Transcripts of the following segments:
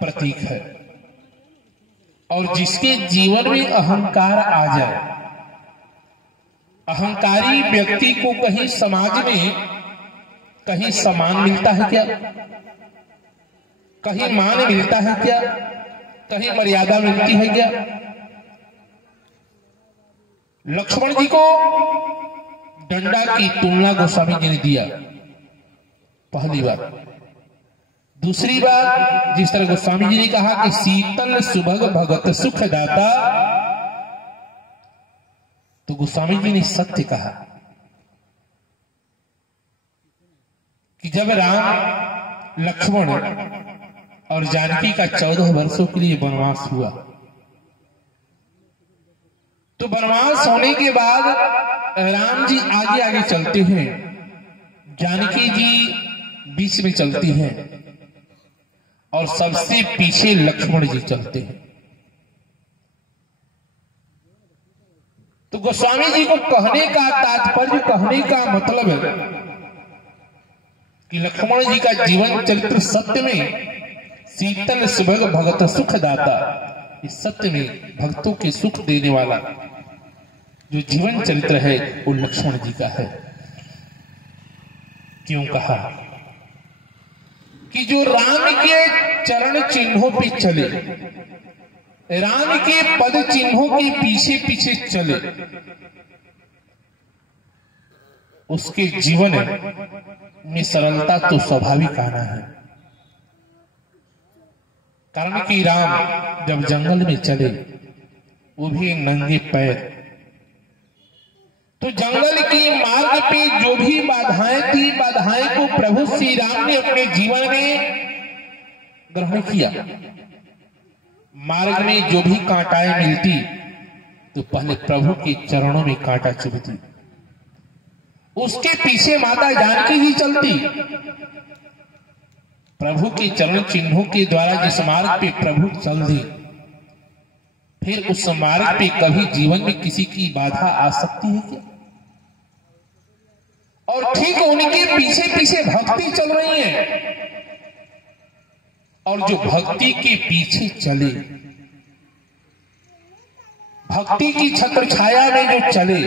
प्रतीक है। और जिसके जीवन में अहंकार आ जाए, अहंकारी व्यक्ति को कहीं समाज में कहीं सम्मान मिलता है क्या? कहीं मान मिलता है क्या? कहीं मर्यादा मिलती है क्या? लक्ष्मण जी को डंडा की तुलना गोस्वामी जी ने दिया, पहली बात। दूसरी बात, जिस तरह गोस्वामी जी ने कहा कि शीतल सुभग भगत सुख दाता, तो गोस्वामी जी ने सत्य कहा कि जब राम, लक्ष्मण और जानकी का 14 वर्षों के लिए वनवास हुआ, तो वनवास होने के बाद राम जी आगे आगे चलते हैं, जानकी जी बीच में चलती हैं और सबसे पीछे लक्ष्मण जी चलते हैं। तो गोस्वामी जी को कहने का तात्पर्य, कहने का मतलब है कि लक्ष्मण जी का जीवन चरित्र सत्य में शीतल सुभग भगत सुख दाता, इस सत्य में भक्तों के सुख देने वाला जो जीवन चरित्र है वो लक्ष्मण जी का है। क्यों कहा कि जो राम के चरण चिन्हों पे चले, राम के पद चिन्हों के पीछे पीछे चले, उसके जीवन में सरलता तो स्वाभाविक आना है। कारण कि राम जब जंगल में चले, वो भी नंगे पैर, तो जंगल के मार्ग पे जो भी बाधाएं थी, बाधाएं को प्रभु श्री राम ने अपने जीवन में ग्रहण किया। मार्ग में जो भी कांटाएं मिलती, तो पहले प्रभु के चरणों में कांटा चुभती, उसके पीछे माता जानकी जी चलती। प्रभु के चरण चिन्हों के द्वारा जिस मार्ग पे प्रभु चल दी, फिर उस मार्ग पे कभी जीवन में किसी की बाधा आ सकती है क्या? और ठीक उनके पीछे पीछे भक्ति चल रही है, और जो भक्ति के पीछे चले, भक्ति की छत्र छाया में जो चले,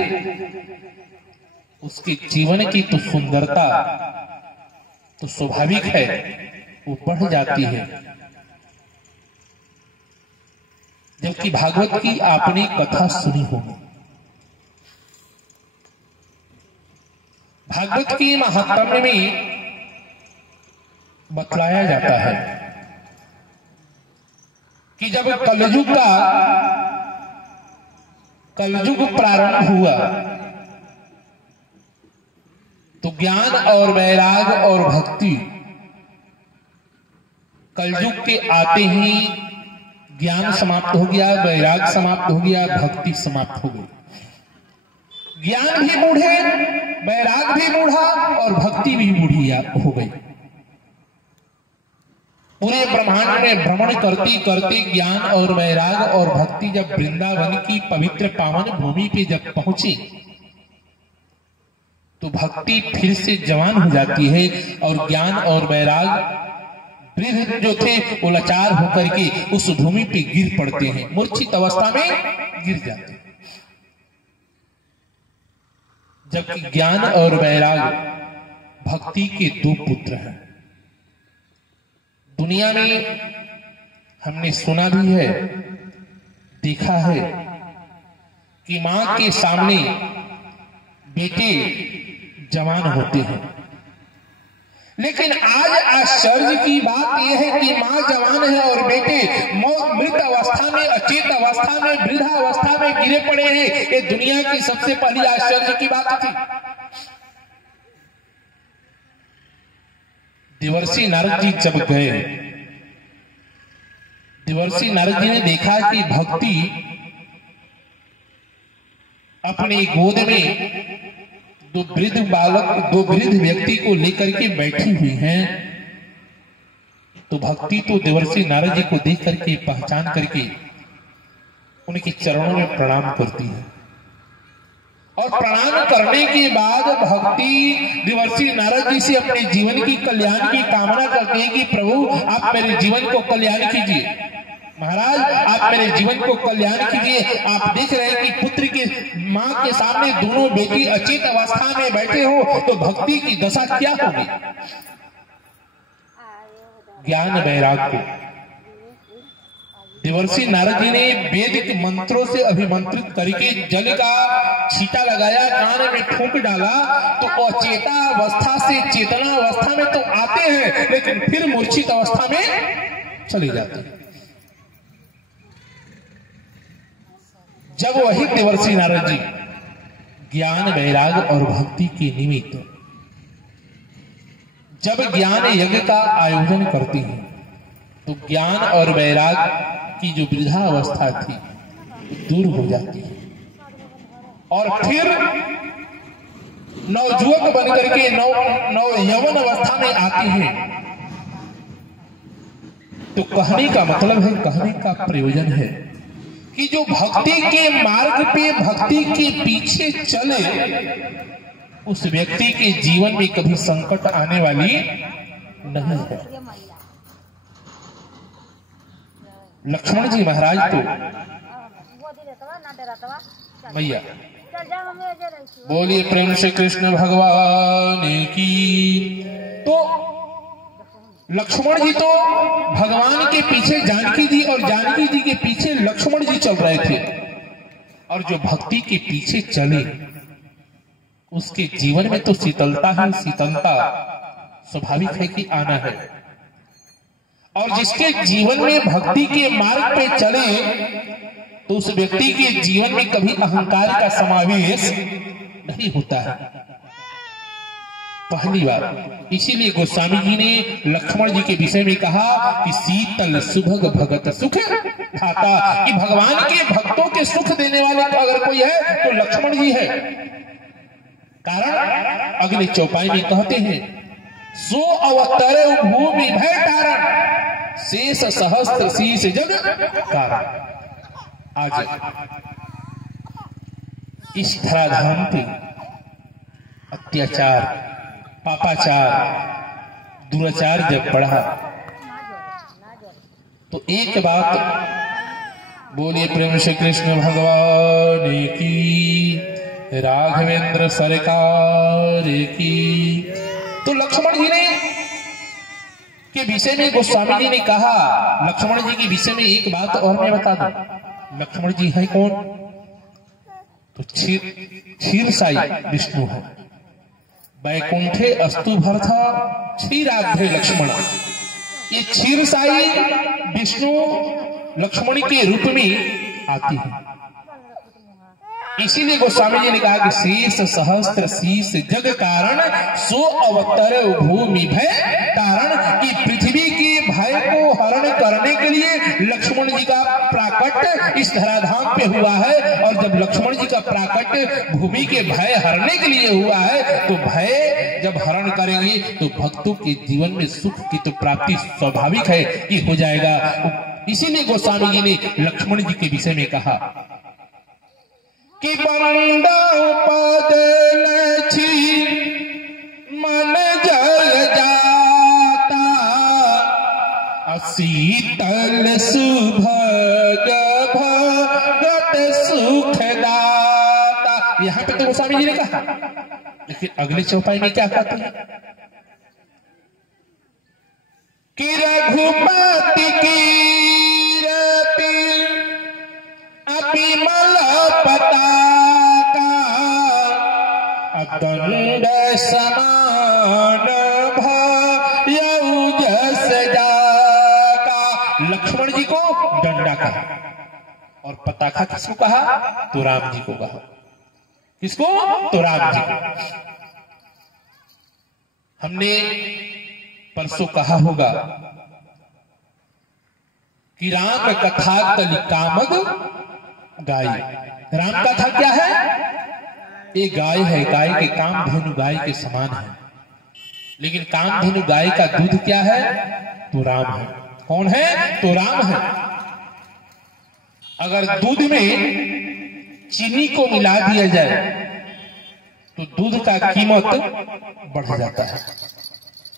उसके जीवन की तो सुंदरता तो स्वाभाविक है, वो बढ़ जाती है। जबकि भागवत की आपने कथा सुनी होगी, भागवत की महात्म्य में बतलाया जाता है कि जब कलयुग प्रारंभ हुआ, तो ज्ञान और वैराग और भक्ति, कलयुग के आते ही ज्ञान समाप्त हो गया, वैराग समाप्त हो गया, भक्ति समाप्त हो गई। ज्ञान भी बूढ़े, वैराग भी बूढ़ा और भक्ति भी बूढ़ी हो गई। पूरे ब्रह्मांड में भ्रमण करते करते ज्ञान और वैराग और भक्ति जब वृंदावन की पवित्र पावन भूमि पे जब पहुंची, तो भक्ति फिर से जवान हो जाती है और ज्ञान और वैराग वृद्ध जो थे वो लाचार होकर के उस भूमि पे गिर पड़ते हैं, मूर्छित अवस्था में गिर जाते हैं। जबकि ज्ञान और वैराग भक्ति के दो पुत्र हैं। दुनिया में हमने सुना भी है, देखा है कि मां के सामने बेटे जवान होते हैं, लेकिन आज आश्चर्य की बात यह है कि मां जवान है और बेटे मृत अवस्था में, अचेत अवस्था में, वृद्धावस्था में गिरे पड़े हैं। ये दुनिया की सबसे पहली आश्चर्य की बात थी। देवर्षि नारद जी जब गए, देवर्षि नारद जी ने देखा कि भक्ति अपने गोद में दो वृद्ध व्यक्ति को लेकर के बैठी हुई हैं, तो भक्ति तो देवर्षि नारद जी को देख करके, पहचान करके उनके चरणों में प्रणाम करती है और प्रणाम करने के बाद भक्ति देवर्षि नारद जी से अपने जीवन की कल्याण की कामना करते हैं कि प्रभु आप मेरे जीवन को कल्याण कीजिए, महाराज आप मेरे जीवन को कल्याण कीजिए। आप देख रहे हैं कि पुत्र के माँ के सामने दोनों बेटी अचेत अवस्था में बैठे हो तो भक्ति की दशा क्या होगी। ज्ञान वैराग्य को देवर्षि नारद जी ने वेद के मंत्रों से अभिमंत्रित करके जल का छींटा लगाया, कान में फूंक डाला तो अचेता अवस्था से चेतना अवस्था में तो आते हैं लेकिन फिर मूर्छित अवस्था में चले जाते हैं। जब वही देवर्षि नारद जी ज्ञान वैराग्य और भक्ति के निमित्त जब ज्ञान यज्ञ का आयोजन करते हैं तो ज्ञान और वैराग्य की जो वृद्धा अवस्था थी दूर हो जाती है और फिर नवजुवक बनकर के नव यौवन अवस्था में आती है। तो कहने का मतलब है, कहने का प्रयोजन है कि जो भक्ति के मार्ग पे भक्ति के पीछे चले उस व्यक्ति के जीवन में कभी संकट आने वाली नहीं है। लक्ष्मण जी महाराज तो भैया बोलिए प्रेम से कृष्ण भगवान की। तो लक्ष्मण जी तो भगवान के पीछे जानकी जी और जानकी जी के पीछे लक्ष्मण जी चल रहे थे और जो भक्ति के पीछे चले उसके जीवन में तो शीतलता है, शीतलता स्वाभाविक है कि आना है। और जिसके जीवन में भक्ति के मार्ग पे चले तो उस व्यक्ति के जीवन में कभी अहंकार का समावेश नहीं होता है, पहली बात। इसीलिए गोस्वामी जी ने लक्ष्मण जी के विषय में कहा कि शीतल सुभग भगत सुख खाता, कि भगवान के भक्तों के सुख देने वाले अगर कोई है तो लक्ष्मण जी है। कारण अगले चौपाई में कहते हैं सो अवतर भूमि भय तारण शेष सहस्त्र शीश जग कारण। आज इस धराधाम पे अत्याचार, पापाचार, दुराचार जब बढ़ा तो एक बात बोलिए प्रेम से कृष्ण भगवान की, राघवेंद्र सरकार की। तो लक्ष्मण जी ने के विषय में गोस्वामी जी ने कहा, लक्ष्मण जी के विषय में एक बात और मैं बता दूं, लक्ष्मण जी है कौन? तो क्षीरसाई विष्णु है। वैकुंठे अस्तु भर्ता क्षीराध्य लक्ष्मण। ये क्षीरसाई विष्णु लक्ष्मण के रूप में आती है। इसीलिए गोस्वामी जी ने कहा कि शेष सहस्त्र शीश जग कारण सो अवतर भूमि भय तारण, कि पृथ्वी के भय को हरण करने के लिए लक्ष्मण जी का प्राकट्य इस धराधाम पे हुआ है। और जब लक्ष्मण जी का प्राकट्य भूमि के भय हरने के लिए हुआ है तो भय जब हरण करेंगे तो भक्तों के जीवन में सुख की तो प्राप्ति स्वाभाविक है कि हो जाएगा। इसीलिए गोस्वामी जी ने लक्ष्मण जी के विषय में कहा कि बंदा पद लछि मन जय जाता, शीतल सुभग भगत सुखदाता। यहाँ पे तो गोस्वामी जी ने कहा, लेकिन अगले चौपाई में क्या कहते हैं कि रघुपति कीरति अपिमल पताका, अदंड समान भयउ जस जाका। लक्ष्मण जी को डंडा कहा और पताका किसको कहा? तो राम जी को कहा। किसको? तो राम जी को। हमने परसों कहा होगा कि राम कथा कलिकामद गाय। राम कथा क्या है? ये गाय है, गाय के कामधेनु गाय के समान है, लेकिन कामधेनु गाय का दूध क्या है? तो राम है। कौन है? तो राम है। अगर दूध में चीनी को मिला दिया जाए तो दूध का कीमत बढ़ जाता है,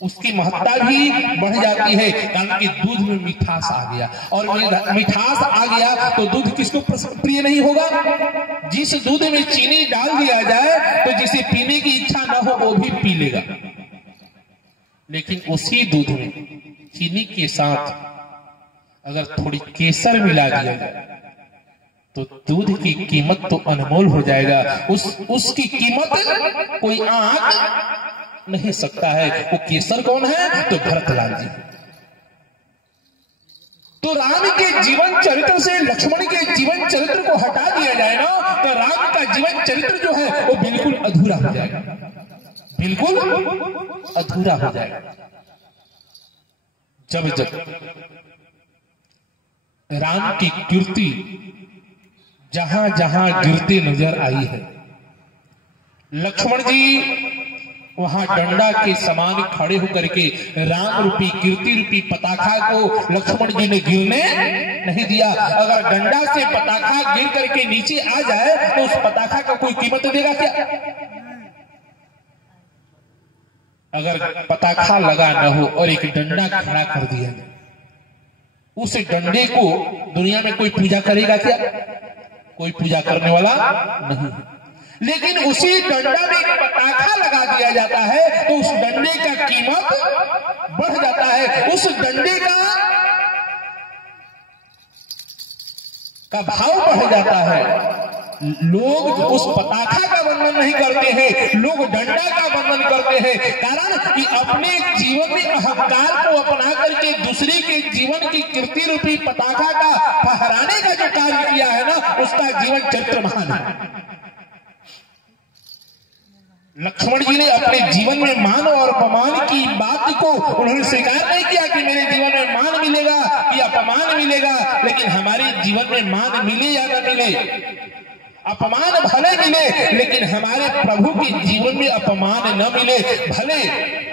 उसकी महत्ता भी बढ़ जाती है, कारण कि दूध में मिठास आ गया, और मिठास आ गया तो दूध किसको प्रिय नहीं होगा। जिस दूध में चीनी डाल दिया जाए तो जिसे पीने की इच्छा न हो वो भी पी लेगा, लेकिन उसी दूध में चीनी के साथ अगर थोड़ी केसर मिला दिया जाए तो दूध की कीमत तो अनमोल हो जाएगा। उसकी कीमत कोई आंक नहीं सकता है। वो केसर कौन है? तो भरतलाल जी। तो राम के जीवन चरित्र से लक्ष्मण के जीवन चरित्र को हटा दिया जाए ना, तो राम का जीवन चरित्र जो है वो बिल्कुल अधूरा हो जाएगा, बिल्कुल अधूरा हो जाएगा। जब जब राम की कीर्ति जहां जहां गिरती नजर आई है, लक्ष्मण जी वहां डंडा के समान खड़े होकर के राम रूपी कीर्ति रूपी पताखा को लक्ष्मण जी ने गिरने नहीं दिया। अगर डंडा से पताखा गिर करके नीचे आ जाए तो उस पताखा का कोई कीमत देगा क्या? अगर पताखा लगा न हो और एक डंडा खड़ा कर दिया जाए, उस डंडे को दुनिया में कोई पूजा करेगा क्या? कोई पूजा करने वाला नहीं है। लेकिन उसी डंडा में एक पताखा लगा दिया जाता है तो उस डंडे का कीमत बढ़ जाता है, उस डंडे का भाव बढ़ जाता है। लोग उस पताखा का वर्णन नहीं करते हैं, लोग डंडा का वर्णन करते हैं, कारण कि अपने जीवन में अहंकार को अपना करके दूसरे के जीवन की कीर्ति रूपी पताखा का फहराने का जो कार्य किया है ना, उसका जीवन चरित्र महान है। लक्ष्मण जी ने अपने जीवन में मान और अपमान की बात को उन्होंने स्वीकार नहीं किया कि मेरे जीवन में मान मिलेगा कि अपमान मिलेगा, लेकिन हमारे जीवन में मान मिले या न मिले, अपमान भले मिले, लेकिन हमारे प्रभु के जीवन में अपमान न मिले, भले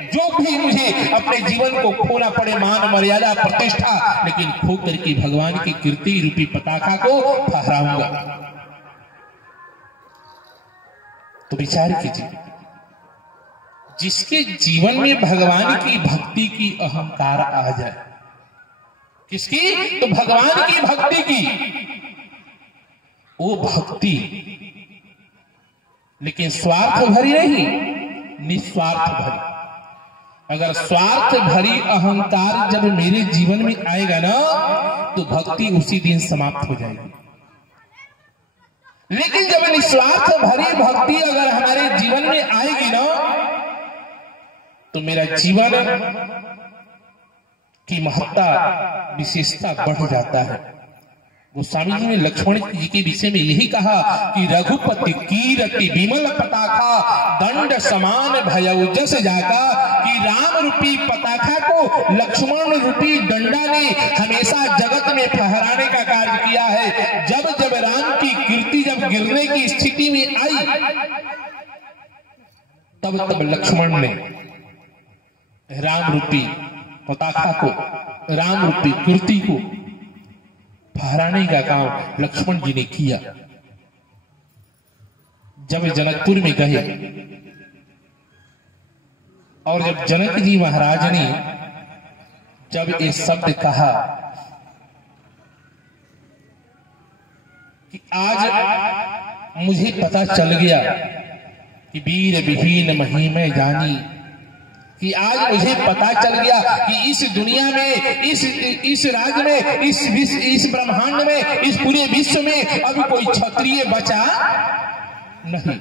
जो भी मुझे अपने जीवन को खोना पड़े, मान मर्यादा प्रतिष्ठा, लेकिन खो करके भगवान की कीर्ति रूपी पताखा को फहराऊंगा। तो विचार कीजिए, जिसके जीवन में भगवान की भक्ति की अहंकार आ जाए, किसकी? तो भगवान की भक्ति की, वो भक्ति लेकिन स्वार्थ भरी नहीं, निस्वार्थ भरी। अगर स्वार्थ भरी अहंकार जब मेरे जीवन में आएगा ना, तो भक्ति उसी दिन समाप्त हो जाएगी। लेकिन जब निस्वार्थ भरी भक्ति अगर हमारे जीवन में आएगी ना, तो मेरा जीवन की महत्ता विशेषता बढ़ जाता है। गोस्वामी जी ने लक्ष्मण जी के विषय में यही कहा कि रघुपति कीरति विमल पताखा दंड समान भयउ जस जाका, कि राम रूपी पताखा को लक्ष्मण रूपी डंडा ने हमेशा जगत में फहराने का कार्य किया है। जब जब राम की कीर्ति जब गिरने की स्थिति में आई, तब तब लक्ष्मण ने राम रूपी पताखा को, राम रूपी कीर्ति को फहराने का काम लक्ष्मण जी ने किया। जब जनकपुर में गए और जब जनक जी महाराज ने जब ये शब्द कहा कि आज मुझे पता चल गया कि वीर विहीन महिमा जानी, कि आज मुझे पता चल गया कि इस दुनिया में, इस राज्य में, इस ब्रह्मांड में, इस पूरे विश्व में अब कोई क्षत्रिय बचा नहीं।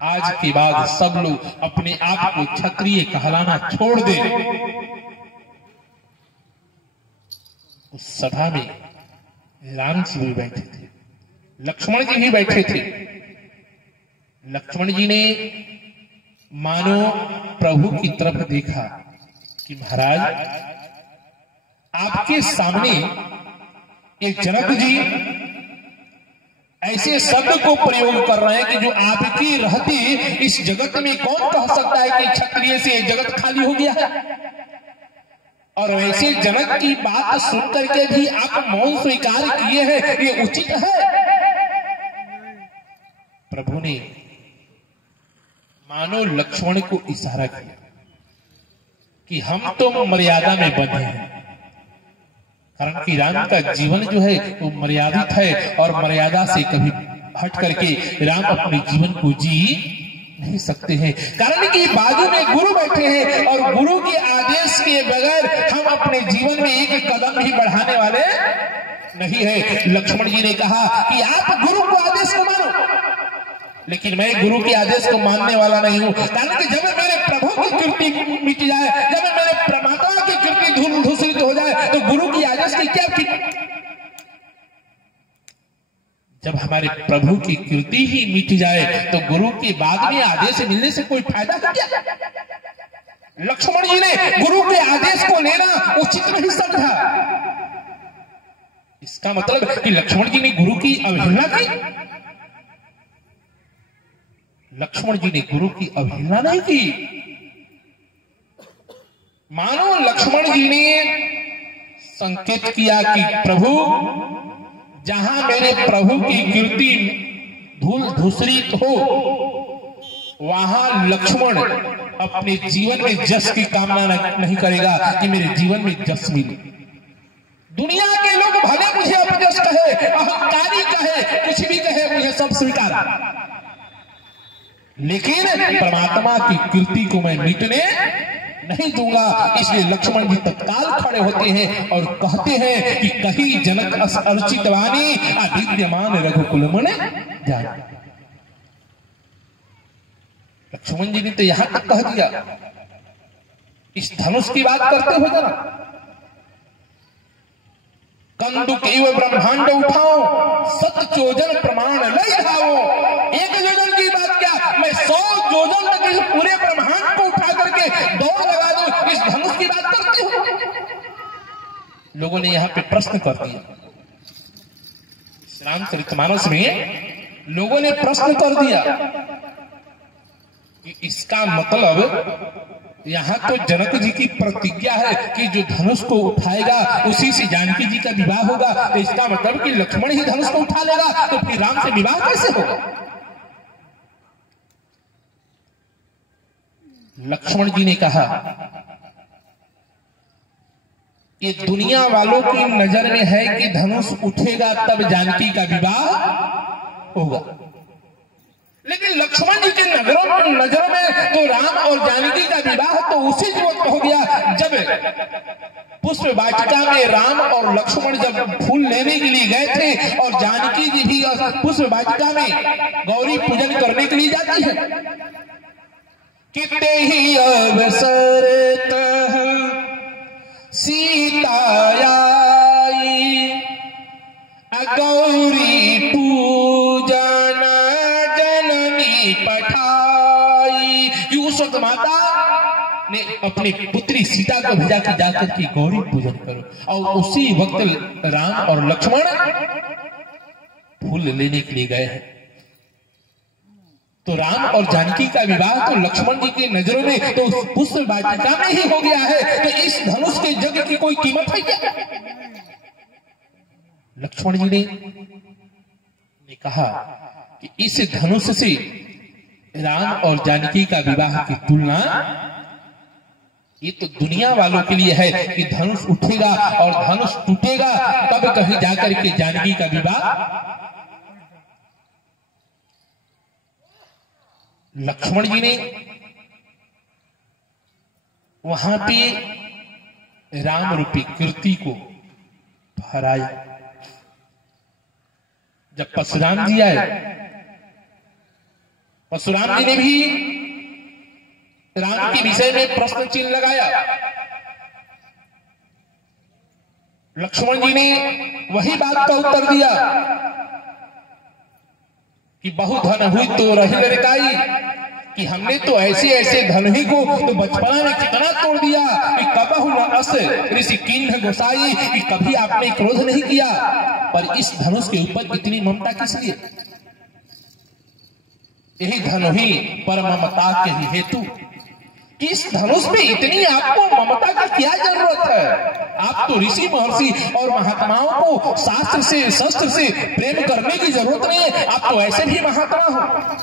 आज के बाद सब लोग अपने आप को क्षत्रिय कहलाना छोड़ दे। उस सभा में राम जी भी बैठे थे, लक्ष्मण जी भी बैठे थे। लक्ष्मण जी ने मानो प्रभु की तरफ देखा कि महाराज, आपके सामने एक जनक जी ऐसे शब्द को प्रयोग कर रहे हैं कि जो आपकी रहती इस जगत में कौन कह सकता है कि क्षत्रिय से जगत खाली हो गया है। और वैसे जनक की बात सुन करके भी आप मौन स्वीकार किए हैं, ये उचित है? प्रभु ने मानो लक्ष्मण को इशारा किया कि हम तो मर्यादा में बंधे हैं, कारण कि राम का जीवन जो है वो मर्यादित है और मर्यादा से कभी हट करके राम अपने जीवन को जी नहीं सकते हैं। कारण कि बाजू में गुरु बैठे हैं और गुरु के आदेश के बगैर हम अपने जीवन में एक कदम भी बढ़ाने वाले नहीं है। लक्ष्मण जी ने कहा कि आप गुरु को आदेश को मानो, लेकिन मैं गुरु के आदेश को मानने वाला नहीं हूं। कारण कि जब मेरे प्रभु की कीर्ति मिट जाए, जब मेरे परमात्मा की कीर्ति धूल धूसरित हो जाए, तो गुरु की आदेश की क्या कीमत? जब हमारे प्रभु की कीर्ति ही मिट जाए तो गुरु के बाद में आदेश मिलने से कोई फायदा क्या? लक्ष्मण जी ने गुरु के आदेश को लेना उचित नहीं समझा। इसका मतलब कि लक्ष्मण जी ने गुरु की अवहेलना की? लक्ष्मण जी ने गुरु की अवहेलना नहीं की। मानो लक्ष्मण जी ने संकेत किया कि प्रभु, जहां मेरे प्रभु की कीर्ति धूल धूसरित हो, वहां लक्ष्मण अपने जीवन में जस की कामना नहीं करेगा कि मेरे जीवन में जस मिले। दुनिया के लोग भले मुझे अपजस कहे, अहंकारी कहे, कुछ भी कहे, मुझे सब स्वीकार, लेकिन परमात्मा की कीर्ति को मैं मिटने नहीं दूंगा। इसलिए लक्ष्मण जी तत्काल खड़े होते हैं और कहते हैं कि कहीं जनक अर्चित वाणी अविद्यमान रघुकुल मन जान। लक्ष्मण जी ने तो यहां तक कह दिया। इस धनुष की बात करते हो जरा, कंदुक एव ब्रह्मांड उठाओ, सत जोजन प्रमाण लय धाओ। एक जोजन की बात क्या, मैं 100 जोजन तक इस पूरे ब्रह्मांड को उठा करके दौड़ लगा दूं, इस धनुष की बात करते हो? लोगों ने यहां पे प्रश्न कर दिया। रामचरितमानस में लोगों ने प्रश्न कर दिया कि इसका मतलब यहां तो जनक जी की प्रतिज्ञा है कि जो धनुष को उठाएगा उसी से जानकी जी का विवाह होगा, तो इसका मतलब कि लक्ष्मण ही धनुष को उठा लेगा, तो फिर राम से विवाह कैसे होगा? लक्ष्मण जी ने कहा कि दुनिया वालों की नजर में है कि धनुष उठेगा तब जानकी का विवाह होगा, लेकिन लक्ष्मण जी के नजरों में तो राम और जानकी का विवाह तो उसी वक्त हो गया जब पुष्प वाटिका में राम और लक्ष्मण जब फूल लेने के लिए गए थे और जानकी जी भी पुष्प वाटिका में गौरी पूजन करने के लिए जाती है। कितने ही अवसर सीता आई, गौरी पूजन पठाई। उस वक्त माता ने अपनी पुत्री सीता को भेजा कि जाकर के गौरी पूजन करो, और उसी वक्त राम और लक्ष्मण फूल लेने के लिए गए हैं। तो राम और जानकी का विवाह तो लक्ष्मण जी की नजरों में तो पुष्प वाटिका में ही हो गया है, तो इस धनुष के जग की कोई कीमत है क्या? लक्ष्मण जी ने कहा कि इस धनुष से राम और जानकी का विवाह की तुलना ये तो दुनिया वालों के लिए है कि धनुष उठेगा और धनुष टूटेगा तब कहीं जाकर के जानकी का विवाह। लक्ष्मण जी ने वहां पे राम रूपी कीर्ति को फहराया। जब परशुराम जी आए, परशुराम जी ने भी राम के विषय में प्रश्न चिन्ह लगाया। लक्ष्मण जी ने वही बात का उत्तर दिया कि बहु धन हुई तो रही लड़काई, कि हमने तो ऐसे ऐसे धन ही को तो बचपना में कितना तोड़ दिया कि कबहु न अस ऋषि किन्ह गोसाई, कि कभी आपने क्रोध नहीं किया, पर इस धनुष के ऊपर इतनी ममता किस लिए? यही धन ही पर ममता के ही हेतु, इस धनुष में इतनी आपको ममता का क्या जरूरत है? आप तो ऋषि महर्षि और महात्माओं को शास्त्र से शस्त्र से प्रेम करने की जरूरत नहीं है। आप तो ऐसे भी महात्मा हो,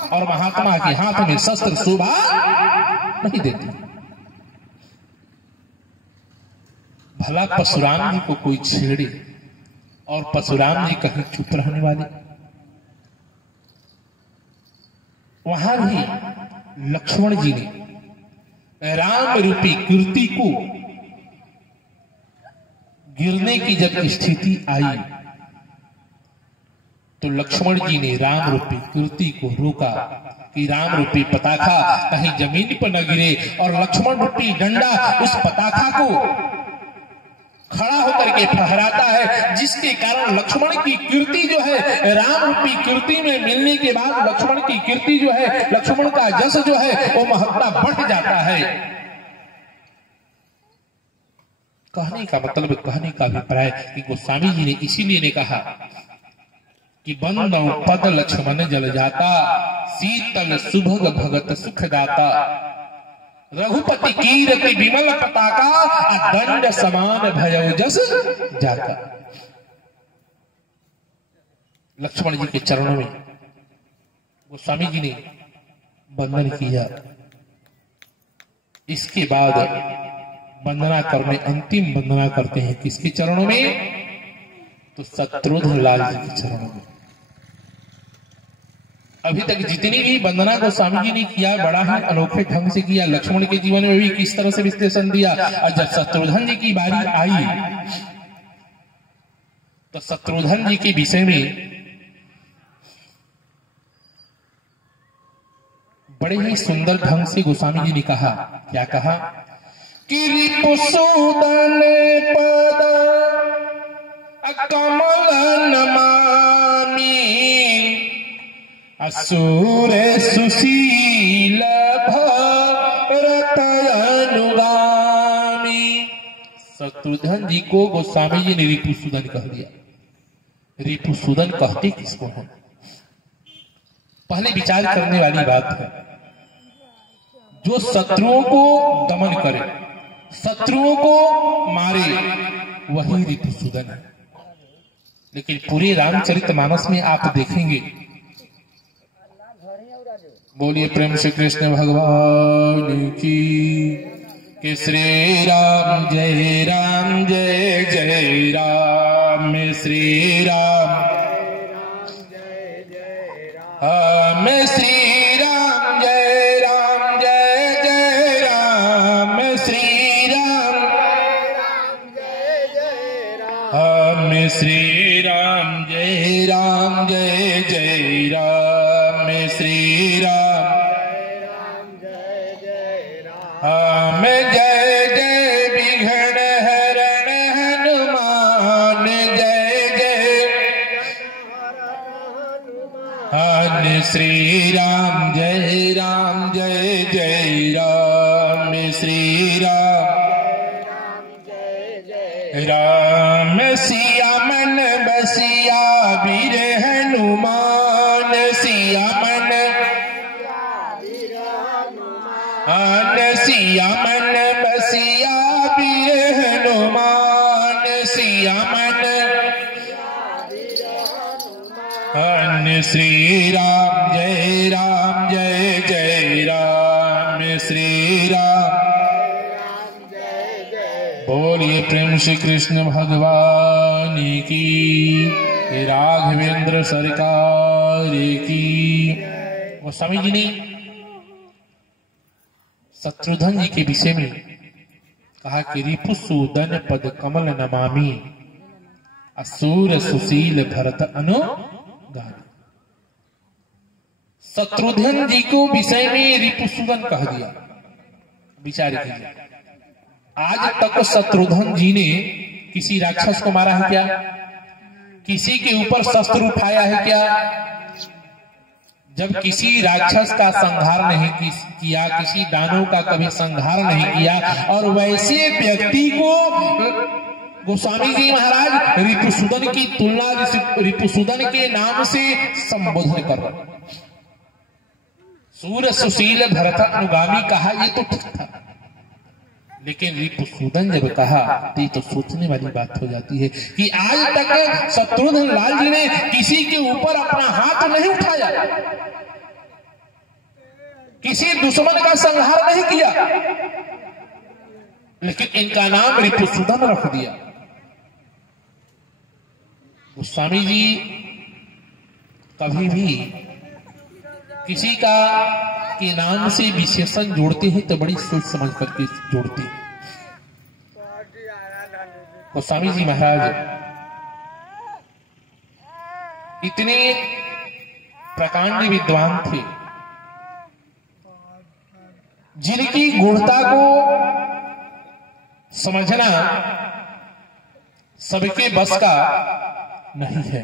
और महात्मा के हाथ में शस्त्र शोभा नहीं देती। भला परशुराम जी को कोई छेड़े और परशुराम जी कहीं चुप रहने वाले? वहां भी लक्ष्मण जी ने राम रूपी कीर्ति को गिरने की जब स्थिति आई तो लक्ष्मण जी ने राम रूपी कीर्ति को रोका कि राम रूपी पताखा कहीं जमीन पर न गिरे, और लक्ष्मण रूपी डंडा उस पताखा को खड़ा होकर के फहराता है, जिसके कारण लक्ष्मण की कीर्ति जो है, राम रूपी कीर्ति में मिलने के बाद लक्ष्मण की कीर्ति जो है, लक्ष्मण का जस जो है वो महत्ता बढ़ जाता है। कहने का मतलब, कहने का अभिप्राय कि गोस्वामी जी ने इसीलिए ने कहा कि बंदौ पद लक्ष्मण जल जाता, शीतल सुभग भगत सुखदाता, रघुपति कीरति विमल पताका, दंड समान भयो जस जाता। लक्ष्मण जी के चरणों में गोस्वामी जी ने वंदन किया। इसके बाद वंदना करने, अंतिम वंदना करते हैं किसके चरणों में? तो शत्रुघ्न लाल जी के चरणों में। अभी तक जितनी भी वंदना गोस्वामी जी ने किया, बड़ा ही अनोखे ढंग से किया। लक्ष्मण के जीवन में भी किस तरह से विश्लेषण दिया, और जब शत्रुघ्न जी की बारी आई तो शत्रुघ्न जी के विषय में बड़े ही सुंदर ढंग से गोस्वामी जी ने कहा। क्या कहा? कि रिपुसूदन पद कमल नमामि, असुर सुशील भरत अनुगामी। शत्रुघ्न जी को गोस्वामी जी ने रिपुसूदन कह दिया। रिपुसूदन कहते किसको है? पहले विचार करने वाली बात है, जो शत्रुओं को दमन करे, शत्रुओं को मारे, वही रिपुसूदन है। लेकिन पूरे रामचरितमानस में आप देखेंगे, बोलिए प्रेम से कृष्ण भगवान की, कि श्री राम जय जय राम, श्री राम में श्री राम जय जय राम, श्री राम में श्री राम जय जय राम, श्री राम में जय जय विघ्न हरण हनुमान, जय जय श्री राम जय जय राम, श्री राम सिया मन बसिया वीर हनुमान, सिया मन सिया मन बसिया वीर हनुमान, सिया मन श्री राम जय जय राम, श्री राम बोलिए प्रेम श्री कृष्ण भगवान की, राघवेंद्र सरकार की। गोस्वामी जी ने शत्रुघ्न जी के विषय में कहा कि रिपुसूदन पद कमल नमामि, असुर सुशील भरत अनुगामी। शत्रुघ्न जी को विषय में रिपुसूदन कह दिया। विचार कीजिए, आज तक शत्रुघ्न जी ने किसी राक्षस को मारा है क्या? किसी के ऊपर शस्त्र उठाया है क्या? जब किसी राक्षस का संहार नहीं किया, किसी दानव का कभी संहार नहीं किया, और वैसे व्यक्ति को गोस्वामी जी महाराज रिपुसूदन की तुलना रिपुसूदन के नाम से संबोधन कर रहे। सूर सुशील भरत अनुगामी कहा, ये तो ठीक था, लेकिन रिपुसूदन जब कहा तो सोचने वाली बात हो जाती है कि आज तक शत्रुघ्न लाल जी ने किसी के ऊपर अपना हाथ नहीं उठाया, किसी दुश्मन का संहार नहीं किया, लेकिन इनका नाम रिपुसूदन रख दिया। गोस्वामी जी कभी भी किसी का के नाम से विशेषण जोड़ते हैं तो बड़ी सोच समझ करके जोड़ते हैं। गोस्वामी जी महाराज इतने प्रकांड विद्वान थे जिनकी गुणता को समझना सबके बस का नहीं है।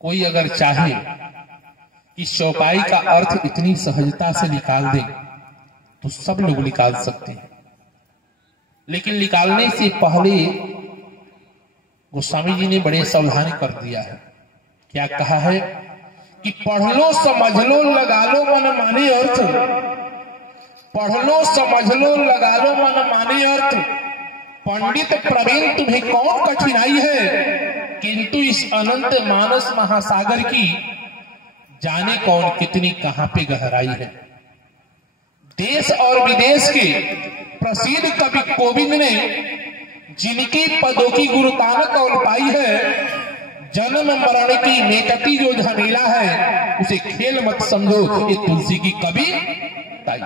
कोई अगर चाहे कि चौपाई का अर्थ इतनी सहजता से निकाल दे तो सब लोग निकाल सकते हैं, लेकिन निकालने से पहले गोस्वामी जी ने बड़े सावधानी कर दिया है। क्या कहा है कि पढ़ लो समझ लो लगा लो मन माने अर्थ, पढ़ लो समझ लो लगा लो मन माने अर्थ, पंडित प्रवीण तुम्हें कौन कठिनाई है, किंतु इस अनंत मानस महासागर की जाने कौन कितनी कहां पे गहराई है। देश और विदेश के प्रसिद्ध कवि कोविंद ने जिनकी पदों की गुरुतानत और पाई है, जन्म मरण की मेटती जो झमेला है उसे खेल मत समझो, ये तुलसी की कवि ताई।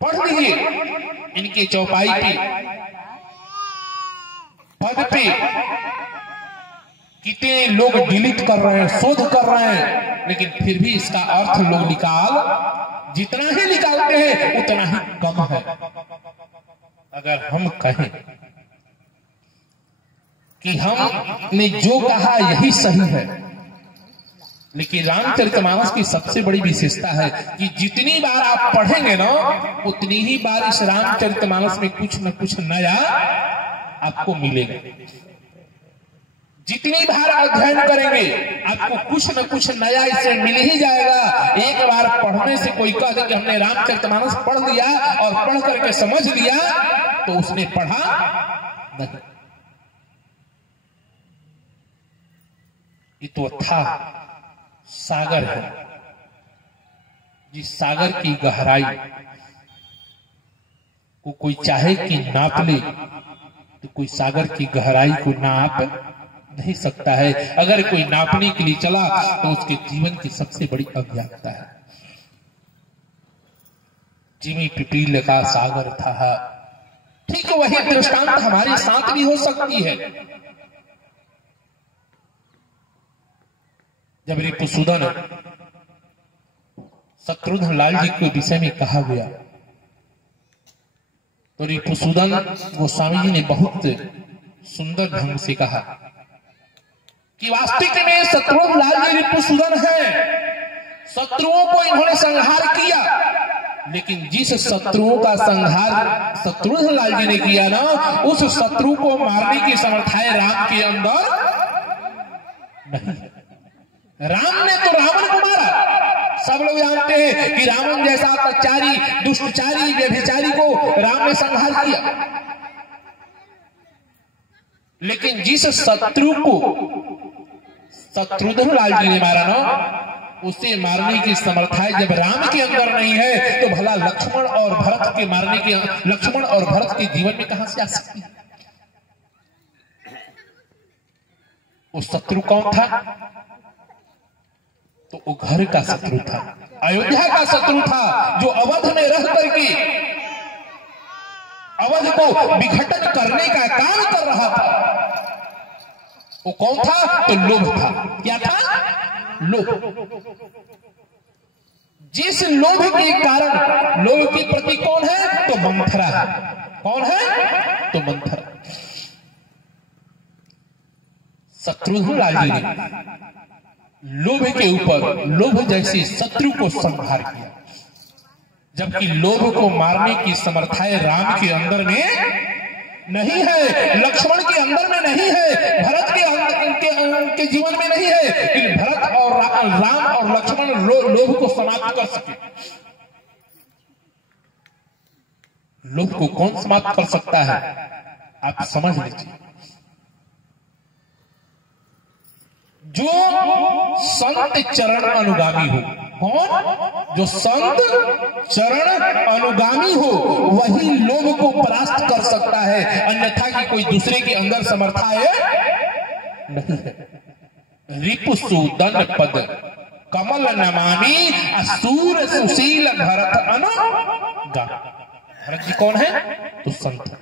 पढ़ लीजिए इनके चौपाई पे पद पे कितने लोग डिलीट कर रहे हैं, शोध कर रहे हैं, लेकिन फिर भी इसका अर्थ लोग जितना ही निकालते हैं उतना ही कम है। अगर हम कहें कि हमने जो कहा यही सही है, लेकिन रामचरितमानस की सबसे बड़ी विशेषता है कि जितनी बार आप पढ़ेंगे ना उतनी ही बार इस रामचरितमानस में कुछ न कुछ नया आपको मिलेगा। जितनी बार अध्ययन करेंगे आपको कुछ न कुछ नया इससे मिल ही जाएगा। एक बार पढ़ने से कोई कह दे कि हमने रामचरितमानस पढ़ लिया और पढ़ करके समझ लिया तो उसने पढ़ा नहीं। ये तो अथाह सागर है, जिस सागर की गहराई को कोई चाहे कि नाप ले तो कोई सागर की गहराई को नाप नहीं सकता है। अगर कोई नापने के लिए चला तो उसके जीवन की सबसे बड़ी अज्ञानता है। जिमी पिपील का सागर था, ठीक वही दृष्टांत हमारे साथ भी हो सकती है। जब रिपुसूदन शत्रुघ्न लाल जी के विषय में कहा गया तो रिपुसूदन गोस्वामी जी ने बहुत सुंदर ढंग से कहा कि वास्तविक में शत्रुघ्न लाल जी रिपुसूदन है। शत्रुओं को इन्होंने संहार किया, लेकिन जिस शत्रुओं का संहार शत्रुघ्न लाल जी ने किया ना, उस शत्रु को मारने की समर्थाएं राम के अंदर नहीं है। राम ने तो रावण को मारा। सब लोग जानते हैं कि रावण जैसा अत्याचारी, दुष्टचारी, व्यभिचारी को राम ने संहार किया, लेकिन जिस शत्रु को शत्रुघ्न लाल जी ने मारा ना, उसे मारने की समर्थाएं जब राम के अंदर नहीं है तो भला लक्ष्मण और भरत के मारने के लक्ष्मण और भरत के जीवन में कहां से आ सकती है? वो शत्रु कौन था? तो वो घर का शत्रु था, अयोध्या का शत्रु था, जो अवध में रह करके अवध को विघटन करने का काम कर रहा था। वो कौन था? तो लोभ था। क्या था? लोभ। जिस लोभ के कारण, लोभ की प्रति कौन है? तो मंथरा है। कौन है? तो मंथरा। शत्रुघ्न लाल जी ने लोभ के ऊपर लोभ जैसे शत्रु को संहार किया, जबकि लोभ को मारने की समर्थाएं राम के अंदर में नहीं है, लक्ष्मण के अंदर में नहीं है, भरत के जीवन में नहीं है। कि भरत और राम और लक्ष्मण लोभ को समाप्त कर सके। लोभ को कौन समाप्त कर सकता है? आप समझ लीजिए। जो संत चरण अनुगामी हो। कौन? जो संत चरण अनुगामी हो वही लोभ को परास्त कर सकता है, अन्यथा कि कोई दूसरे के अंदर समर्था है नहीं है। रिपुसु दंड पद कमल नमामि असुर सुशील भरत अनुगा। भरत जी कौन है? तो संत।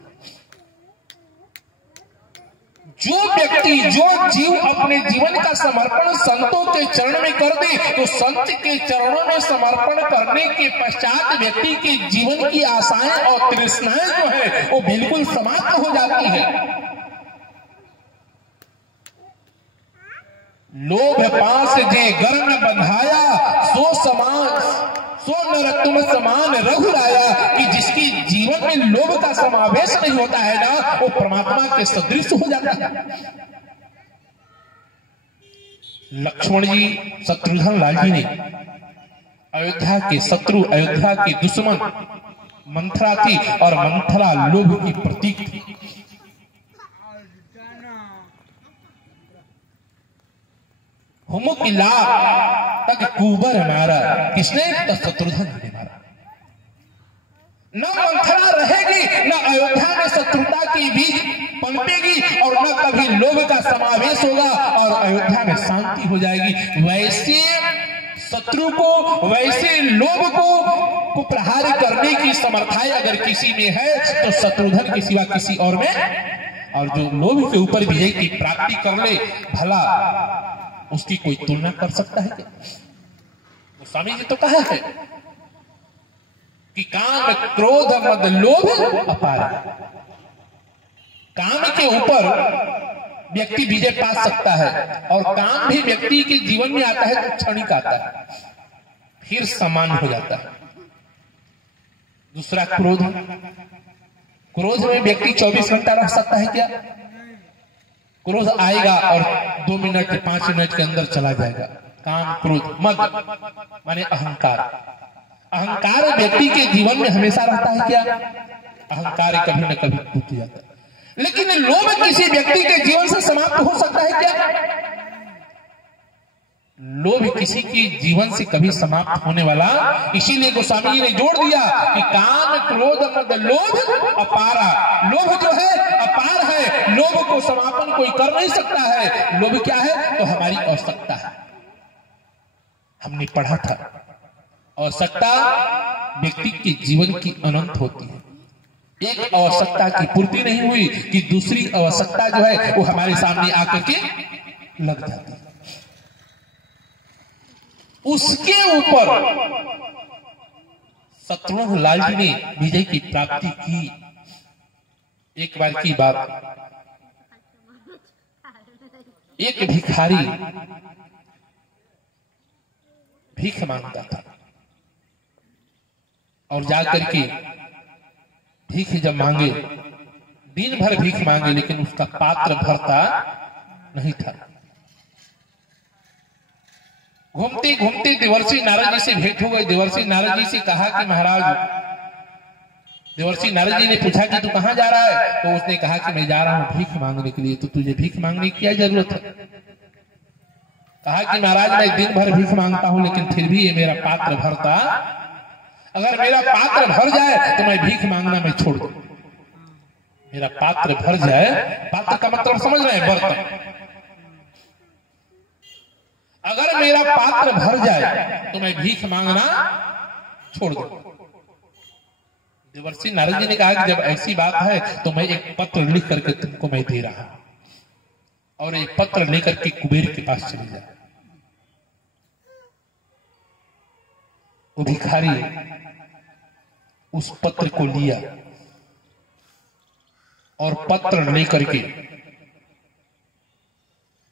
जो व्यक्ति, जो जीव अपने जीवन का समर्पण संतों के चरण में कर दे, तो संत के चरणों में समर्पण करने के पश्चात व्यक्ति के जीवन की आशाएं और तृष्णाएं जो है वो बिल्कुल समाप्त हो जाती है। लोभ पास जे गर्म बंधाया सो नर तुम समान रघुराया, कि जिसकी जीवन में लोभ का समावेश नहीं होता है ना, वो परमात्मा के सदृश हो जाता है। लक्ष्मण जी, शत्रुघ्न लाल जी ने अयोध्या के शत्रु, अयोध्या की दुश्मन मंथरा थी और मंथरा लोभ की प्रतीक थी। हुमुकिला तक कुबर मारा, किसने? तो शत्रुघ्न ने मारा। न मंथरा रहेगी, न अयोध्या में शत्रुता की बीज पनपेगी, और न कभी लोभ का समावेश होगा और अयोध्या में शांति हो जाएगी। वैसे शत्रु को, वैसे लोभ को प्रहार करने की समर्थाएं अगर किसी में है तो शत्रुघ्न के सिवा किसी और में, और जो लोभ के ऊपर विजय की प्राप्ति कर ले, भला उसकी कोई तुलना कर सकता है क्या? स्वामी जी तो कहा है कि काम क्रोध मद लोभ अपार। काम के ऊपर व्यक्ति विजय पा सकता है, और काम भी व्यक्ति के जीवन में आता है तो क्षणिक आता है, फिर समान हो जाता है। दूसरा क्रोध। क्रोध में व्यक्ति 24 घंटा रह सकता है क्या? क्रोध आएगा और 2 मिनट 5 मिनट के अंदर चला जाएगा। काम क्रोध। मद माने अहंकार। अहंकार व्यक्ति के जीवन में हमेशा रहता है क्या? अहंकार कभी न कभी टूट जाता है। लेकिन लोभ किसी व्यक्ति के जीवन से समाप्त हो सकता है क्या? लोभ किसी के जीवन से कभी समाप्त होने वाला, इसीलिए गोस्वामी जी ने जोड़ दिया कि काम क्रोध मद लोभ अपारा। लोभ जो है अपार है, लोभ को समापन कोई कर नहीं सकता है। लोभ क्या है? तो हमारी आवश्यकता है। हमने पढ़ा था आवश्यकता व्यक्ति के जीवन की अनंत होती है। एक आवश्यकता की पूर्ति नहीं हुई कि दूसरी आवश्यकता जो है वो हमारे सामने आकर के लग जाती है। उसके ऊपर शत्रुघ्न लाल जी ने विजय की प्राप्ति की। एक बार की बात, एक भिखारी भीख मांगता था, और जाकर के भीख जब मांगे, दिन भर भीख मांगे, लेकिन उसका पात्र भरता नहीं था। घूमते घूमते देवर्षि नारद जी से भेंट हो गई। देवर्षि नारद जी से कहा कि महाराज, देवर्षि नारद जी ने पूछा कि तू कहां जा रहा है? तो उसने कहा कि मैं जा रहा हूं भीख मांगने के लिए। तो तुझे भीख मांगने की क्या जरूरत है? कहा कि महाराज मैं दिन भर भीख मांगता हूं, लेकिन फिर भी ये मेरा पात्र भरता। अगर मेरा पात्र भर जाए तो मैं भीख मांगना मैं छोड़ दूं। मेरा पात्र भर जाए, पात्र का मतलब समझ रहे हैं? बर्तन। अगर मेरा पात्र भर जाए तो मैं भीख मांगना छोड़ दूं। देवर्षि नारद जी ने कहा कि जब ऐसी बात है तो मैं एक पत्र लिख करके तुमको मैं दे रहा हूं, और एक पत्र लेकर के कुबेर के पास चले जाए। वो भिखारी उस पत्र को लिया और पत्र लेकर के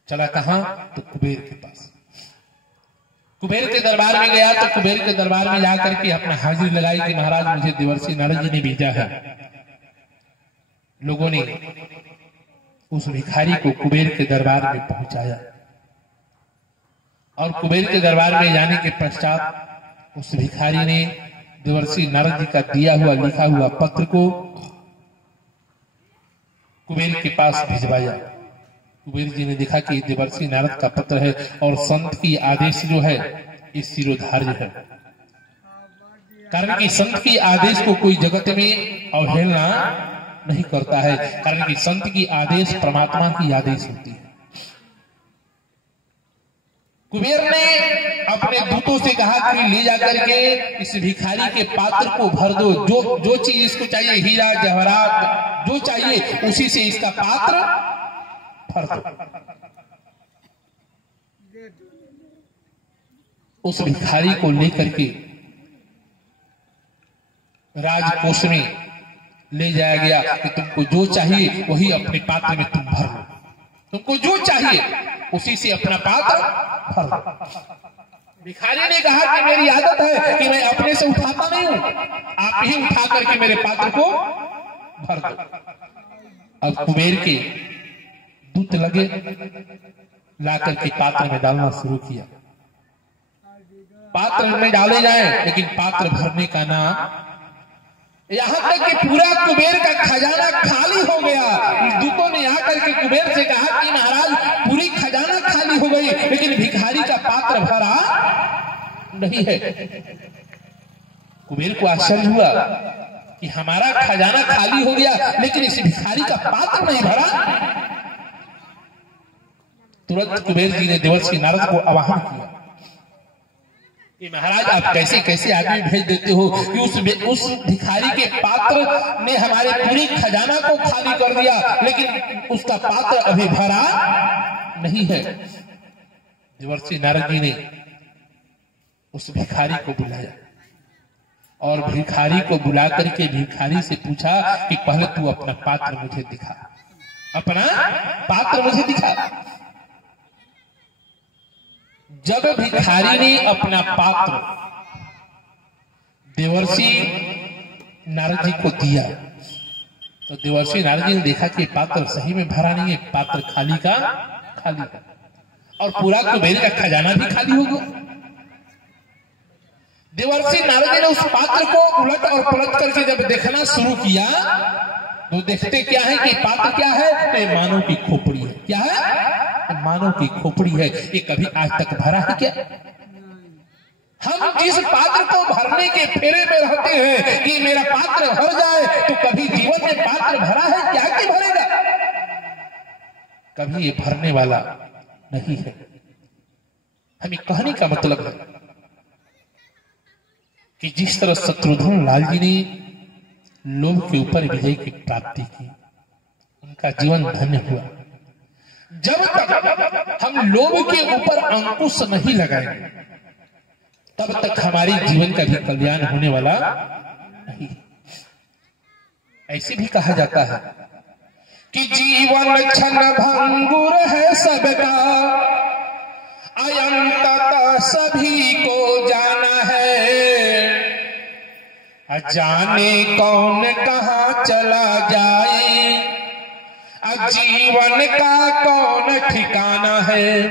चला कहां? तो कुबेर के पास। कुबेर के दरबार में गया तो कुबेर के दरबार में जाकर के अपना हाजिरी लगाई कि महाराज मुझे देवर्षि नारद जी ने भेजा है। लोगों ने उस भिखारी को कुबेर के दरबार में पहुंचाया, और कुबेर के दरबार में जाने के पश्चात उस भिखारी ने देवर्षि नारद जी का दिया हुआ लिखा हुआ पत्र को कुबेर के पास भिजवाया। कुबेर जी ने देखा कि देवर्षि नारद का पत्र है और संत की आदेश जो है ये शिरोधार्य है, कारण कि संत की आदेश को कोई जगत में अवहेलना नहीं करता है, कारण कि संत की आदेश परमात्मा की आदेश होती है। कुबेर ने अपने दूतों से कहा कि ले जाकर के इस भिखारी के पात्र को भर दो, जो चीज इसको चाहिए, हीरा जवाहरात जो चाहिए उसी से इसका पात्र भर दो। उस भिखारी को लेकर के राजकोष में ले जाया गया कि तुमको जो चाहिए वही अपने पात्र में तुम भर लो, तुमको जो चाहिए उसी से अपना पात्र भर लो। भिखारी ने कहा कि मेरी आदत है कि मैं अपने से उठाता नहीं हूं, आप ही उठा करके मेरे पात्र को भर दो। अब कुबेर के दूत लगे, ला करके पात्र में डालना शुरू किया। पात्र में डाले जाए लेकिन पात्र भरने का नाम, यहां तक कि पूरा कुबेर का खजाना खाली हो गया। दूतों ने आकर के कुबेर से कहा कि महाराज पूरी खजाना खाली हो गई लेकिन भिखारी का पात्र भरा नहीं है। कुबेर को आश्चर्य हुआ कि हमारा खजाना खाली हो गया लेकिन इस भिखारी का पात्र नहीं भरा। तुरंत कुबेर जी ने देवर्षि नारद को आवाहन किया कि महाराज आप कैसे कैसे आदमी भेज देते हो कि उस भिखारी के पात्र ने हमारे पूरी खजाना को खाली कर दिया लेकिन उसका पात्र अभी भरा नहीं है। देवर्षि नारद जी ने उस भिखारी को बुलाया और भिखारी को बुला करके भिखारी से पूछा कि पहले तू अपना पात्र मुझे दिखा, अपना पात्र मुझे दिखा। जब भिखारी ने अपना पात्र देवर्षि नारद जी को दिया तो देवर्षि नारद जी ने देखा कि पात्र सही में भरा नहीं है, पात्र खाली का खाली और पूरा कुबेर का खजाना भी खाली हो गया। देवर्षि नारद जी ने उस पात्र को उलट और पलट करके जब देखना शुरू किया तो देखते क्या है कि पात्र क्या है, तो ये मानव की खोपड़ी है। क्या है? मानव की खोपड़ी है। ये कभी आज तक भरा है क्या? हम जिस पात्र को भरने के फेरे में रहते हैं कि मेरा पात्र भर जाए, तो कभी जीवन में पात्र भरा है क्या कि भरेगा? कभी ये भरने वाला नहीं है। हमें कहने का मतलब है कि जिस तरह शत्रुघ्न लाल जी ने लोभ के ऊपर विजय की प्राप्ति की, उनका जीवन धन्य हुआ। जब तक हम लोभ के ऊपर अंकुश नहीं लगाएंगे तब तक हमारी जीवन का भी कल्याण होने वाला नहीं। ऐसे भी कहा जाता है कि जीवन क्षण भंगुर है सबका, अयंततः सभी को जाना है। अजाने कौन कहाँ चला जाए, जीवन का कौन ठिकाना है।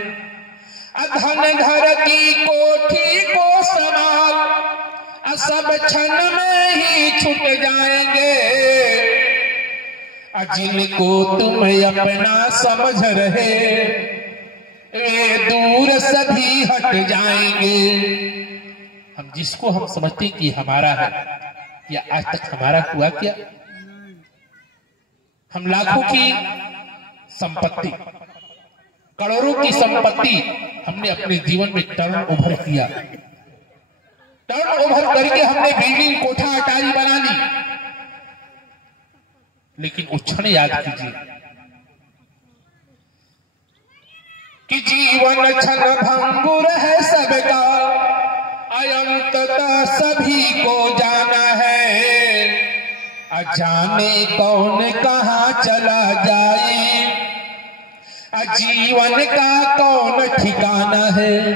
धन धरती कोठी को संभाल, सब क्षण में ही छूट जाएंगे। जिनको तुम अपना समझ रहे, वे दूर सभी हट जाएंगे। हम जिसको हम समझते कि हमारा है, या आज तक हमारा हुआ क्या? हम लाखों की संपत्ति, करोड़ों की संपत्ति हमने अपने जीवन में टर्न ओवर किया। टर्न ओवर करके हमने बिल्डिंग, कोठा, अटारी बना ली, लेकिन उस क्षण याद कीजिए कि जीवन क्षण भंगुर है सबका, अयंततः सभी को जाना है। अजाने कौन कहाँ चला जाए, जीवन का कौन ठिकाना है।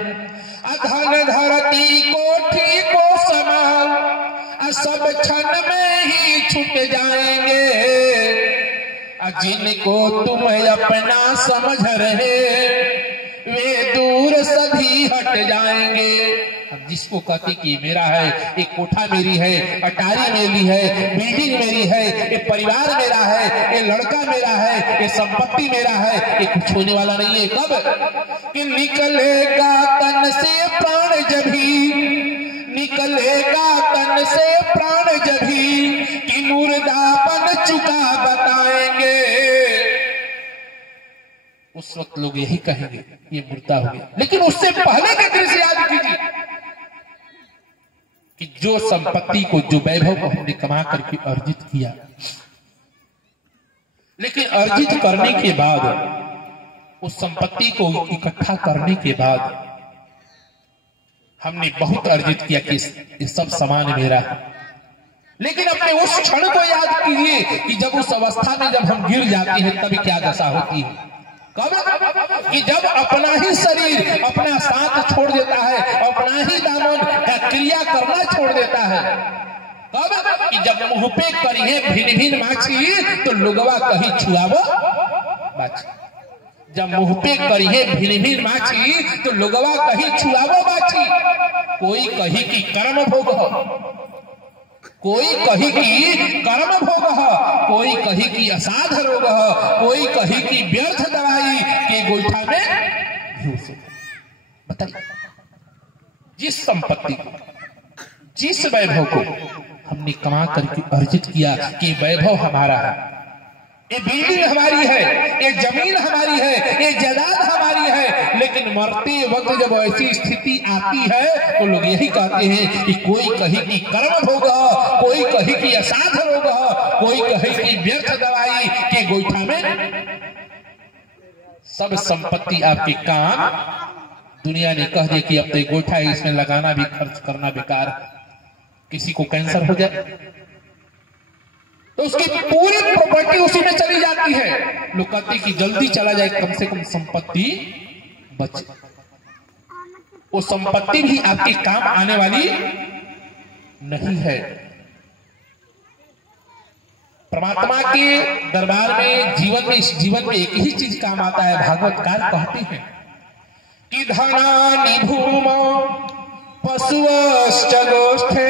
धन धरती कोठी को संभाल, सब क्षण में ही छूट जाएंगे। जिनको तुम अपना समझ रहे, वे दूर सभी हट जाएंगे। हम जिसको कहते कि ये मेरा है, ये कोठा मेरी है, अटारी मेरी है, बिल्डिंग मेरी है, ये परिवार मेरा है, ये लड़का मेरा है, ये संपत्ति मेरा है, ये कुछ होने वाला नहीं है। कब कि निकलेगा तन से प्राण जभी, निकलेगा तन से प्राण जभी कि मुर्दा बन चुका बताएंगे। उस वक्त लोग यही कहेंगे ये मुर्दा हो गया। लेकिन उससे पहले के दृश्य याद कीजिए कि जो संपत्ति को, जो वैभव को हमने कमा करके अर्जित किया, लेकिन अर्जित करने के बाद, उस संपत्ति को इकट्ठा करने के बाद हमने बहुत अर्जित किया कि ये सब सामान मेरा है। लेकिन अपने उस क्षण को याद कीजिए कि जब उस अवस्था में जब हम गिर जाते हैं तब क्या दशा होती है। कब कि जब अपना ही शरीर अपना साथ छोड़ देता है, अपना ही दामन का क्रिया करना छोड़ देता है। कब कि जब मुंह पे करिए भिन भिन माछी तो लोगवा कहीं छुआवो बाछी। जब मुंह पे करिए भिन भिन माछी तो लोगवा कहीं छुआवो बाछी। कोई कही कि कर्म भोग हो, कोई कही कि कर्म भोग हो, कोई कही कि असाध रोग हो, कोई कही कि व्यर्थ दवाई के गोईठा में घूस। बताइए, जिस संपत्ति को, जिस वैभव को हमने कमा करके अर्जित किया कि वैभव हमारा है, ये बिल्डिंग हमारी है, ये जमीन हमारी है, ये जायदाद हमारी है, लेकिन मरते वक्त जब ऐसी स्थिति आती है तो लोग यही कहते हैं कि कोई कहे कि कर्म भोग, कोई कहे कि असाध रोग, कोई कहे कि व्यर्थ दवाई के गोईठा में सब संपत्ति आपके काम। दुनिया ने कह दिया कि अब तो गोईठा है, इसमें लगाना भी, खर्च करना बेकार। किसी को कैंसर हो जाए तो उसकी पूरी प्रॉपर्टी उसी में चली जाती है। लोग कहते कि जल्दी चला जाए, कम से कम संपत्ति बचे। वो संपत्ति भी आपके काम आने वाली नहीं है। परमात्मा के दरबार में, जीवन में, इस जीवन में एक ही चीज काम आता है। भागवतकार कहते हैं कि धनानि भूमौ पशुश्च गोष्ठे,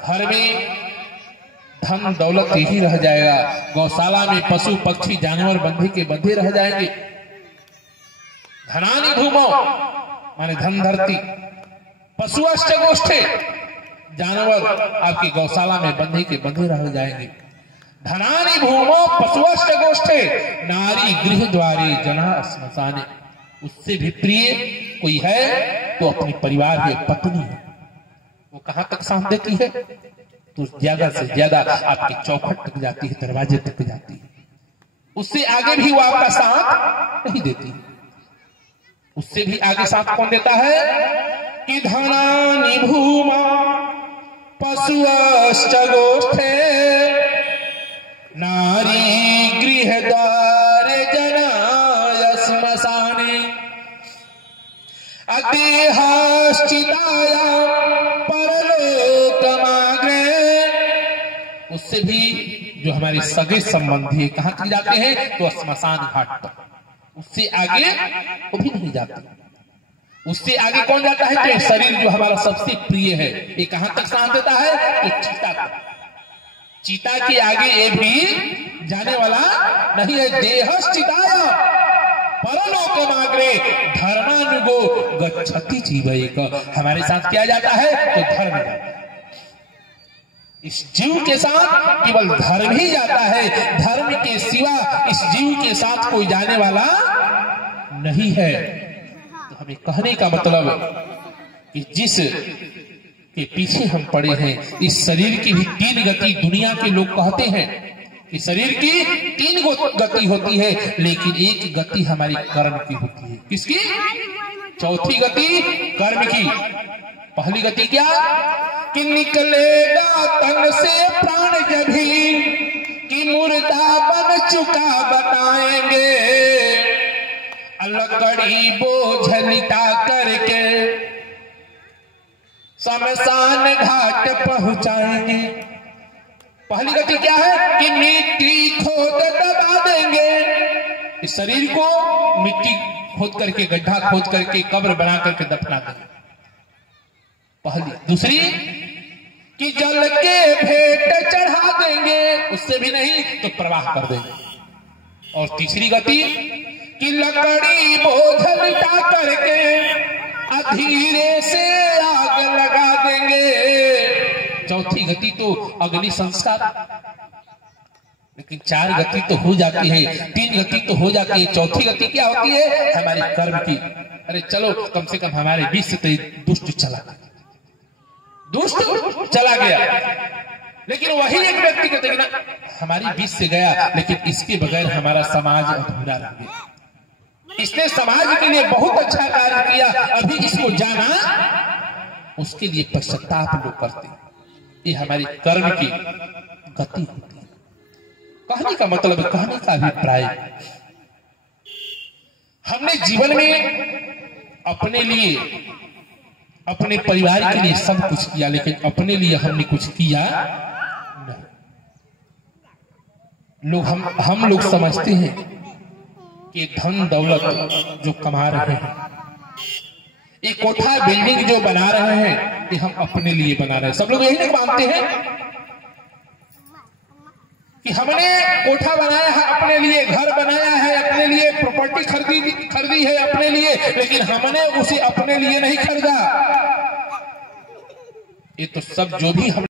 घर में धन दौलत यही रह जाएगा, गौशाला में पशु पक्षी जानवर बंधे के बंधे रह जाएंगे। धनानि भूमौ माने धन धरती, पशुश्च गोष्ठे जानवर आपकी गौशाला में बंधे के बंधे रह जाएंगे। धनानि भूमौ पशुश्च गोष्ठे नारी गृह द्वारे जना श्मशाने। उससे भी प्रिय कोई है तो अपने परिवार की पत्नी है। वो कहां तक साथ देती है तो ज्यादा से ज्यादा आपके चौखट तक जाती है, दरवाजे तक जाती है। उससे आगे भी वो आपका साथ नहीं देती। उससे भी आगे साथ कौन देता है कि धनानि भूमा पशुश्च गोष्ठे नारी गृह द्वारे जना श्मशाने अदेहश्चिताया परलोकमाग्रे। उससे भी जो हमारे सगे संबंधी कहां तक जाते हैं तो श्मशान घाट तक। उससे आगे वो भी नहीं जाते। उससे आगे कौन जाता है तो शरीर जो हमारा सबसे प्रिय है, ये कहां तक साथ देता है तो चीता तक। चीता के आगे ये भी जाने वाला नहीं है। देहश्चिताया परलोकमाग्रे धर्मानुगो गच्छति जीवैक। हमारे साथ क्या जाता है तो धर्म जाता है। इस जीव के साथ केवल धर्म ही जाता है। धर्म के सिवा इस जीव के साथ कोई जाने वाला नहीं है। तो हमें कहने का मतलब कि जिस के पीछे हम पड़े हैं, इस शरीर की भी 3 गति दुनिया के लोग कहते हैं कि शरीर की 3 गति होती है, लेकिन एक गति हमारी कर्म की होती है। किसकी? चौथी गति कर्म की। पहली गति क्या कि निकलेगा तन से प्राण जभी कि मुर्दा बन चुका बताएंगे। लकड़ी बोझलिता करके शमशान घाट पहुंचाएंगे। पहली गति क्या है कि मिट्टी खोद दबा देंगे। इस शरीर को मिट्टी खोद करके, गड्ढा खोद करके, कब्र बना करके दफना देंगे। पहली। दूसरी कि जल के भेंट चढ़ा देंगे, उससे भी नहीं तो प्रवाह कर देंगे। और तीसरी गति कि लकड़ी बोझ लिटा करके धीरे से आग लगा देंगे। चौथी गति तो अग्नि संस्कार। लेकिन 4 गति तो हो जाती है, 3 गति तो हो जाती है, चौथी गति क्या होती है? हमारी कर्म की। अरे चलो कम से कम हमारे बीच से तो दुष्ट चला गया। लेकिन वही एक व्यक्ति कहते हैं ना, हमारी बीच से गया, लेकिन इसके बगैर हमारा समाज अधूरा रह गया। इसने समाज के लिए बहुत अच्छा कार्य किया, अभी इसको जाना, उसके लिए पश्चाताप लोग करते हैं। ये हमारी कर्म की गति होती है। कहने का मतलब, कहने का अभिप्राय, हमने जीवन में अपने लिए, अपने परिवार के लिए सब कुछ किया, लेकिन अपने लिए हमने कुछ किया नहीं। हम लोग समझते हैं कि धन दौलत जो कमा रहे हैं, ये कोठा बिल्डिंग जो बना रहे हैं, ये हम अपने लिए बना रहे हैं। सब लोग यही नहीं मानते हैं कि हमने कोठा बनाया है अपने लिए, घर बनाया है अपने लिए, प्रॉपर्टी खरीदी है अपने लिए, लेकिन हमने उसे अपने लिए नहीं खरीदा। ये तो सब जो भी हम